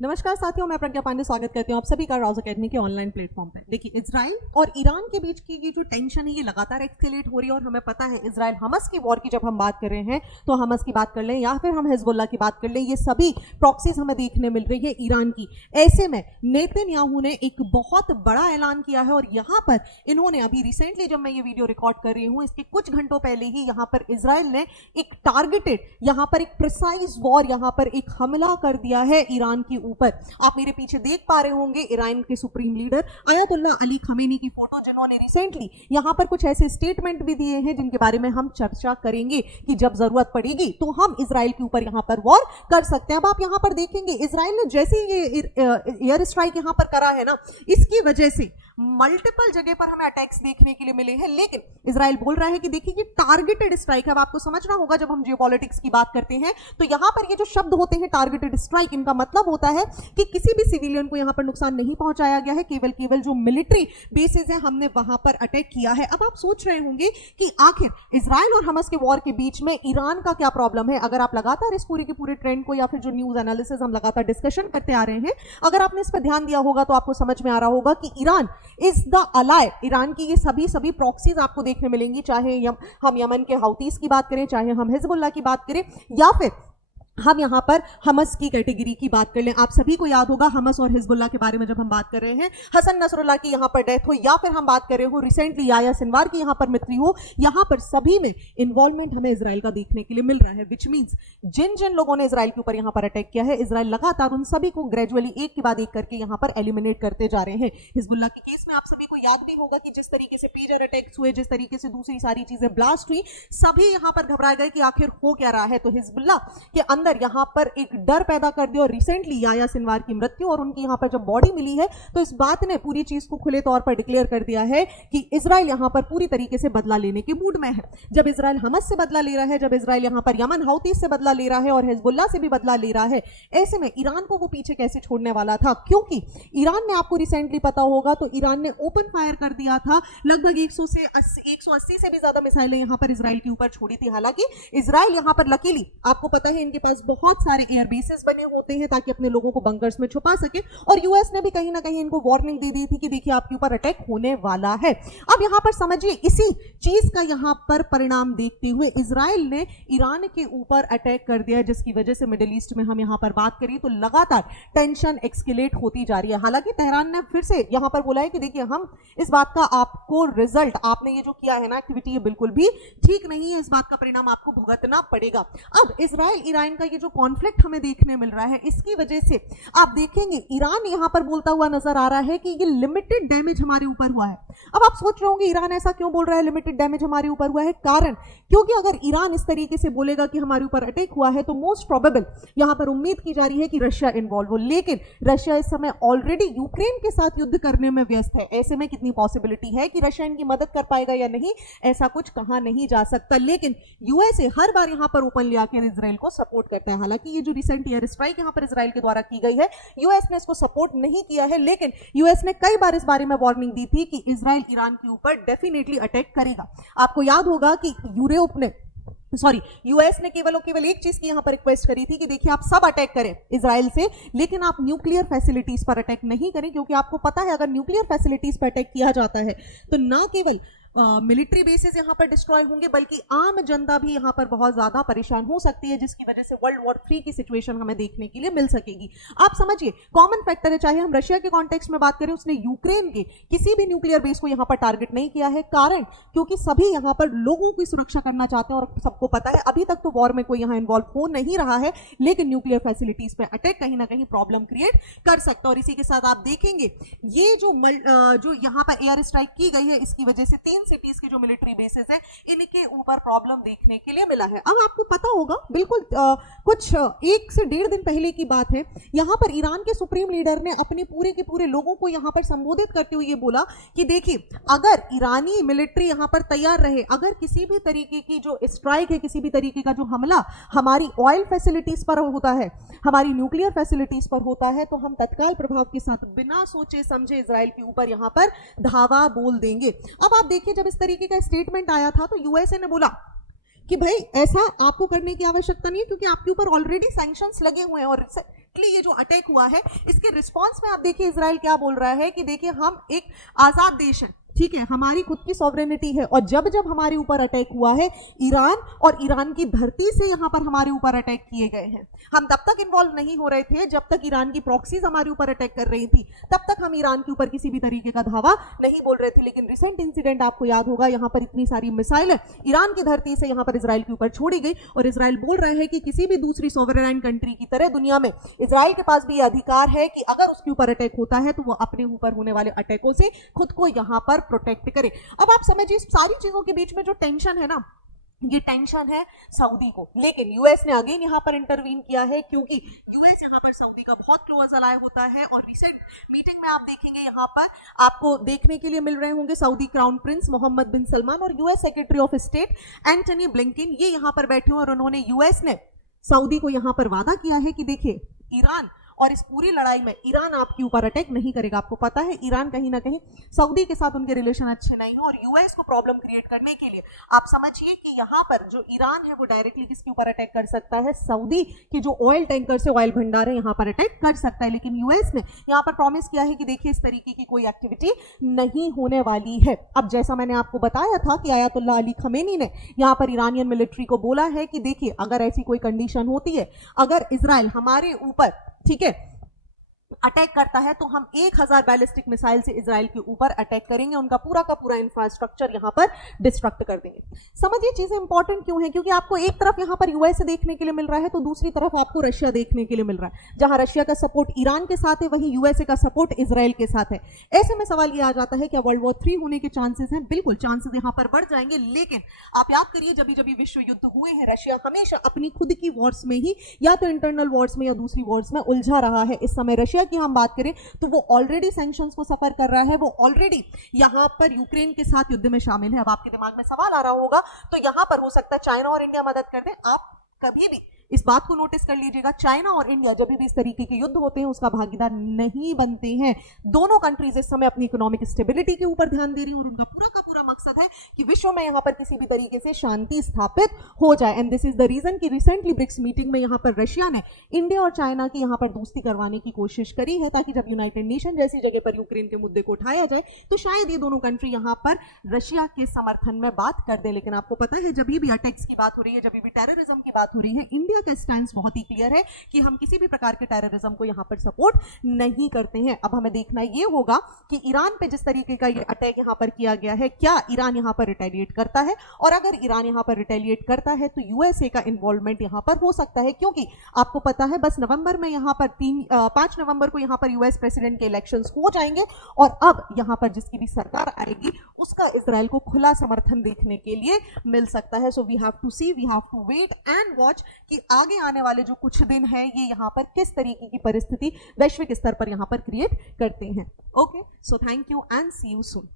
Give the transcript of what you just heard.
नमस्कार साथियों, मैं प्रज्ञा पांडे स्वागत करती हूँ आप सभी का राउज एकेडमी के ऑनलाइन प्लेटफॉर्म पे। देखिए, इजराइल और ईरान के बीच की ये जो टेंशन है ये लगातार एक्सकेलेट हो रही है और हमें पता है इजराइल हमस की वॉर की जब हम बात कर रहे हैं तो हमस की बात कर लें या फिर हम हिजबुल्ला की बात कर लें, ये सभी प्रॉक्सीज हमें देखने मिल रही है ईरान की। ऐसे में नेतन्याहू ने एक बहुत बड़ा ऐलान किया है और यहाँ पर इन्होंने अभी रिसेंटली जब मैं ये वीडियो रिकॉर्ड कर रही हूँ इसके कुछ घंटों पहले ही यहाँ पर इजराइल ने एक टारगेटेड यहाँ पर एक प्रिसाइज वॉर यहाँ पर एक हमला कर दिया है ईरान की ऊपर। आप मेरे पीछे देख पा रहे होंगे ईरान के सुप्रीम लीडर अयतुल्ला अली खमेनी की फोटो, जिन्होंने रिसेंटली यहां पर कुछ ऐसे स्टेटमेंट भी दिए हैं जिनके बारे में हम चर्चा करेंगे कि जब जरूरत पड़ेगी तो हम इजराइल के ऊपर यहां पर वॉर कर सकते हैं। अब आप यहां पर देखेंगे इजराइल ने जैसे ये एयर स्ट्राइक यहां पर करा है ना, इसकी वजह से मल्टीपल जगह पर हमें अटैक्स देखने के लिए मिले हैं, लेकिन इजराइल बोल रहा है कि देखिए ये टारगेटेड स्ट्राइक है। अब आपको समझना होगा जब हम जियोपॉलिटिक्स की बात करते हैं तो यहां पर ये जो शब्द होते हैं टारगेटेड स्ट्राइक, इनका मतलब होता है कि किसी भी सिविलियन को यहां पर नुकसान नहीं पहुंचाया गया है, केवल जो मिलिट्री बेसिस है हमने वहां पर अटैक किया है। अब आप सोच रहे होंगे कि आखिर इजराइल और हमस के वॉर के बीच में ईरान का क्या प्रॉब्लम है। अगर आप लगातार इस पूरे के पूरे ट्रेंड को या फिर जो न्यूज एनालिसिस हम लगातार डिस्कशन करते आ रहे हैं, अगर आपने इस पर ध्यान दिया होगा तो आपको समझ में आ रहा होगा कि Iran is the ally. Iran की ये सभी प्रॉक्सीज आपको देखने मिलेंगी, चाहे हम यमन के हाउतीस की बात करें, चाहे हम हिजबुल्ला की बात करें या फिर हम यहाँ पर हमस की कैटेगरी की बात कर लें। आप सभी को याद होगा हमस और हिजबुल्ला के बारे में जब हम बात कर रहे हैं, हसन नसरुल्लाह की यहाँ पर डेथ हो या फिर हम बात कर रहे हो रिसेंटली याह्या सिनवार की यहाँ पर मृत्यु हो, यहाँ पर सभी में इन्वॉल्वमेंट हमें इजराइल का देखने के लिए मिल रहा है। विच मीन्स जिन लोगों ने इजराइल के ऊपर यहाँ पर अटैक किया है, इजराइल लगातार उन सभी को ग्रेजुअली एक के बाद एक करके यहाँ पर एलिमिनेट करते जा रहे हैं। हिजबुल्ला के केस में आप सभी को याद भी होगा कि जिस तरीके से पेजर अटैक्स हुए, जिस तरीके से दूसरी सारी चीजें ब्लास्ट हुई, सभी यहाँ पर घबराए गए कि आखिर हो क्या रहा है। तो हिजबुल्ला के अंदर यहाँ पर एक डर पैदा कर दिया और रिसेंटली याह्या सिनवार की मृत्यु और उनकी यहाँ पर जब बॉडी मिली है तो इस बात ने पूरी चीज को खुले तौर पर डिक्लेयर कर दिया है कि इजराइल यहाँ पर पूरी तरीके से बदला लेने के मूड में है। जब इजराइल हमस से बदला ले रहा है, जब इजराइल यहाँ पर यमन हाउतीस से बदला ले रहा है और हिजबुल्ला से भी बदला ले रहा है, ऐसे में ईरान को वो पीछे कैसे छोड़ने वाला था। क्योंकि ईरान ने, आपको रिसेंटली पता होगा तो ईरान ने ओपन फायर कर दिया था, लगभग 180 से भी ज्यादा मिसाइलें यहाँ पर इजराइल के ऊपर छोड़ी थी। हालांकि इजराइल यहाँ पर लकीली, आपको पता है इनके पास बहुत सारे एयर बेसेस बने होते हैं ताकि अपने लोगों को बंकर्स में छुपा सके, और यूएस ने भी कहीं ना कहीं इनको वार्निंग दे दी थी कि देखिए आपके ऊपर अटैक होने वाला है। अब यहां पर समझिए इसी चीज का यहां पर परिणाम देखते हुए इजराइल ने ईरान के ऊपर अटैक कर दिया है, जिसकी वजह से मिडिल ईस्ट में हम यहां पर बात करें तो लगातार टेंशन एक्सकेलेट होती जा रही है। हालांकि तेहरान ने फिर से यहां पर बोला है कि देखिए हम इस बात का आपको रिजल्ट, आपने ये जो किया है ना एक्टिविटी, ये बिल्कुल भी ठीक नहीं है, इस बात का परिणाम आपको भुगतना पड़ेगा। अब इजराइल ईरान का ये जो कॉन्फ्लिक्ट हमें देखने मिल रहा है, इसकी वजह से आप देखेंगे ईरान यहां पर बोलता हुआ नजर आ रहा है कि ये लिमिटेड डैमेज हमारे ऊपर हुआ है। अब आप सोच रहे होंगे ईरान ऐसा क्यों बोल रहा है लिमिटेड डैमेज हमारे ऊपर हुआ है। कारण, क्योंकि अगर ईरान इस तरीके से बोलेगा कि हमारे ऊपर अटैक हुआ है तो मोस्ट प्रोबेबल यहां पर उम्मीद की जा रही है कि रशिया इन्वॉल्व हो, लेकिन रशिया इस समय ऑलरेडी यूक्रेन के साथ युद्ध करने में व्यस्त है। ऐसे में कितनी पॉसिबिलिटी है कि रशिया इनकी मदद कर पाएगा या नहीं, ऐसा कुछ कहा नहीं जा सकता। लेकिन यूएसए हर बार यहां पर ओपनली आकर इजराइल को सपोर्ट करता है। हालांकि ये जो रिसेंट एयर स्ट्राइक यहां पर इजराइल के द्वारा की गई है, यूएस ने इसको सपोर्ट नहीं किया है, लेकिन यूएस ने कई बार इस बारे में वार्निंग दी थी कि इजराइल ईरान के ऊपर डेफिनेटली अटैक करेगा। आपको याद होगा कि यूएस ने केवल एक चीज की यहां पर रिक्वेस्ट करी थी कि देखिए आप सब अटैक करें इजराइल से, लेकिन आप न्यूक्लियर फैसिलिटीज पर अटैक नहीं करें, क्योंकि आपको पता है अगर न्यूक्लियर फैसिलिटीज पर अटैक किया जाता है तो ना केवल मिलिट्री बेसिस यहां पर डिस्ट्रॉय होंगे बल्कि आम जनता भी यहां पर बहुत ज्यादा परेशान हो सकती है, जिसकी वजह से वर्ल्ड वॉर 3 की सिचुएशन हमें देखने के लिए मिल सकेगी। आप समझिए कॉमन फैक्टर है, चाहे हम रशिया के कॉन्टेक्स्ट में बात करें, उसने यूक्रेन के किसी भी न्यूक्लियर बेस को यहां पर टारगेट नहीं किया है। कारण, क्योंकि सभी यहां पर लोगों की सुरक्षा करना चाहते हैं और सबको पता है अभी तक तो वॉर में कोई यहां इन्वॉल्व हो नहीं रहा है, लेकिन न्यूक्लियर फैसिलिटीज पे अटैक कहीं ना कहीं प्रॉब्लम क्रिएट कर सकता है। और इसी के साथ आप देखेंगे ये जो यहां पर एयर स्ट्राइक की गई है, इसकी वजह से 3 सिटीज के जो मिलिट्री बेसिस है इनके ऊपर प्रॉब्लम देखने के लिए मिला है। अब आपको पता होगा बिल्कुल कुछ 1 से 1.5 दिन पहले की बात है, यहां पर ईरान के सुप्रीम लीडर ने अपने पूरे के पूरे लोगों को यहां पर संबोधित करते हुए ये बोला कि देखिए अगर ईरानी मिलिट्री यहां पर तैयार रहे, अगर किसी भी तरीके की जो स्ट्राइक है, किसी भी तरीके का जो हमला हमारी ऑयल फैसिलिटीज पर होता है, हमारी न्यूक्लियर फैसिलिटीज पर होता है, तो हम तत्काल प्रभाव के साथ बिना सोचे समझे इजराइल के ऊपर यहां पर धावा बोल देंगे। अब आप देखिए जब इस तरीके का स्टेटमेंट आया था तो यूएसए ने बोला कि भाई ऐसा आपको करने की आवश्यकता नहीं है, क्योंकि आपके ऊपर ऑलरेडी सैंक्शंस लगे हुए हैं और डायरेक्टली ये जो अटैक हुआ है इसके रिस्पॉन्स में आप देखिए इजराइल क्या बोल रहा है कि देखिए हम एक आजाद देश है, ठीक है, हमारी खुद की सॉवरेनिटी है, और जब जब हमारे ऊपर अटैक हुआ है ईरान और ईरान की धरती से यहां पर हमारे ऊपर अटैक किए गए हैं। हम तब तक इन्वॉल्व नहीं हो रहे थे जब तक ईरान की प्रॉक्सीज हमारे ऊपर अटैक कर रही थी, तब तक हम ईरान के ऊपर किसी भी तरीके का धावा नहीं बोल रहे थे। लेकिन रिसेंट इंसिडेंट आपको याद होगा, यहां पर इतनी सारी मिसाइल ईरान की धरती से यहां पर इजराइल के ऊपर छोड़ी गई, और इजराइल बोल रहा है कि किसी भी दूसरी सॉवरेन कंट्री की तरह दुनिया में इजराइल के पास भी अधिकार है कि अगर उसके ऊपर अटैक होता है तो वो अपने ऊपर होने वाले अटैकों से खुद को यहां पर प्रोटेक्ट करे। अब आप समझिए सारी चीजों के बीच में जो टेंशन है ना, ये टेंशन है सऊदी को, लेकिन यूएस ने अगेन यहां पर इंटरवीन किया है, क्योंकि यूएस यहां पर सऊदी का बहुत क्लोज अलाय होता है। और रिसेंट मीटिंग में आप देखेंगे यहां पर आपको देखने के लिए मिल रहे होंगे सऊदी क्राउन प्रिंस मोहम्मद बिन सलमान और US secretary of state Antony Blinken, ये यहां पर बैठे हुए, और उन्होंने यूएस ने सऊदी को यहां पर वादा किया है कि देखिए ईरान और इस पूरी लड़ाई में ईरान आपके ऊपर अटैक नहीं करेगा। आपको पता है ईरान कहीं ना कहीं सऊदी के साथ उनके रिलेशन अच्छे नहीं है, और यूएस को प्रॉब्लम क्रिएट करने के लिए आप समझिए कि यहाँ पर जो ईरान है वो डायरेक्टली किसके ऊपर अटैक कर सकता है, सऊदी की जो ऑयल टैंकर से ऑयल भंडार है यहाँ पर अटैक कर सकता है। लेकिन यूएस ने यहाँ पर प्रॉमिस किया है कि देखिए इस तरीके की कोई एक्टिविटी नहीं होने वाली है। अब जैसा मैंने आपको बताया था कि आयतुल्लाह अली खमेनी ने यहाँ पर ईरानियन मिलिट्री को बोला है कि देखिए अगर ऐसी कोई कंडीशन होती है, अगर इजराइल हमारे ऊपर, ठीक है, अटैक करता है तो हम 1000 बैलिस्टिक मिसाइल से इजराइल के ऊपर अटैक करेंगे, उनका पूरा का पूरा इंफ्रास्ट्रक्चर यहां पर डिस्ट्रक्ट कर देंगे। समझिए चीजें इंपॉर्टेंट क्यों है, क्योंकि आपको एक तरफ यहां पर यूएस देखने के लिए मिल रहा है तो दूसरी तरफ आपको रशिया देखने के लिए मिल रहा है। जहां रशिया का सपोर्ट ईरान के साथ है वहीं यूएसए का सपोर्ट इजराइल के साथ है। ऐसे में सवाल यह आ जाता है क्या वर्ल्ड वॉर 3 होने के चांसेस हैं? बिल्कुल चांसेस यहां पर बढ़ जाएंगे। लेकिन आप याद करिए जब भी विश्व युद्ध हुए हैं रशिया हमेशा अपनी खुद की वॉर्स में ही, या तो इंटरनल वॉर्स में या दूसरी वॉर्स में उलझा रहा है। इस समय रशिया की हम बात करें तो वो ऑलरेडी सैंक्शंस को सफर कर रहा है, वो ऑलरेडी यहां पर यूक्रेन के साथ युद्ध में शामिल है। अब आपके दिमाग में सवाल आ रहा होगा तो यहां पर हो सकता है चाइना और इंडिया मदद कर दें। आप कभी भी इस बात को नोटिस कर लीजिएगा, चाइना और इंडिया जब भी इस तरीके के युद्ध होते हैं उसका भागीदार नहीं बनते हैं। दोनों कंट्रीज इस समय अपनी इकोनॉमिक स्टेबिलिटी के ऊपर ध्यान दे रही हैं और उनका पूरा का पूरा मकसद है कि विश्व में यहां पर किसी भी तरीके से शांति स्थापित हो जाए। And this is the reason कि रिसेंटली ब्रिक्स मीटिंग में यहां पर रशिया ने इंडिया और चाइना की यहां पर दोस्ती करवाने की कोशिश करी है, ताकि जब यूनाइटेड नेशन जैसी जगह पर यूक्रेन के मुद्दे को उठाया जाए तो शायद ये दोनों कंट्री यहां पर रशिया के समर्थन में बात कर दे। लेकिन आपको पता है जब भी अटैक्स की बात हो रही है, जब भी टेररिज्म की बात हो रही है, इंडिया का स्टैंड बहुत ही क्लियर है कि हम किसी भी प्रकार के टेररिज्म को यहां पर सपोर्ट नहीं करते हैं। अब हमें देखना यह होगा कि ईरान पे जिस तरीके का ये अटैक यहां पर किया गया है, क्या ईरान यहां पर रिटेलिएट करता है, और अगर ईरान यहां पर रिटेलिएट करता है तो यूएसए का इन्वॉल्वमेंट यहां पर हो सकता है। क्योंकि आपको पता है बस नवंबर में यहां पर 5 नवंबर को यहां पर यूएस प्रेसिडेंट के इलेक्शंस हो जाएंगे, और अब यहां पर जिसकी भी सरकार आएगी उसका इजराइल को खुला समर्थन देखने के लिए मिल सकता है। So we have to see, we have to wait and watch कि आगे आने वाले जो कुछ दिन है ये यहां पर किस तरीके की परिस्थिति वैश्विक स्तर पर यहां पर क्रिएट करते हैं। Okay, so thank you and see you soon.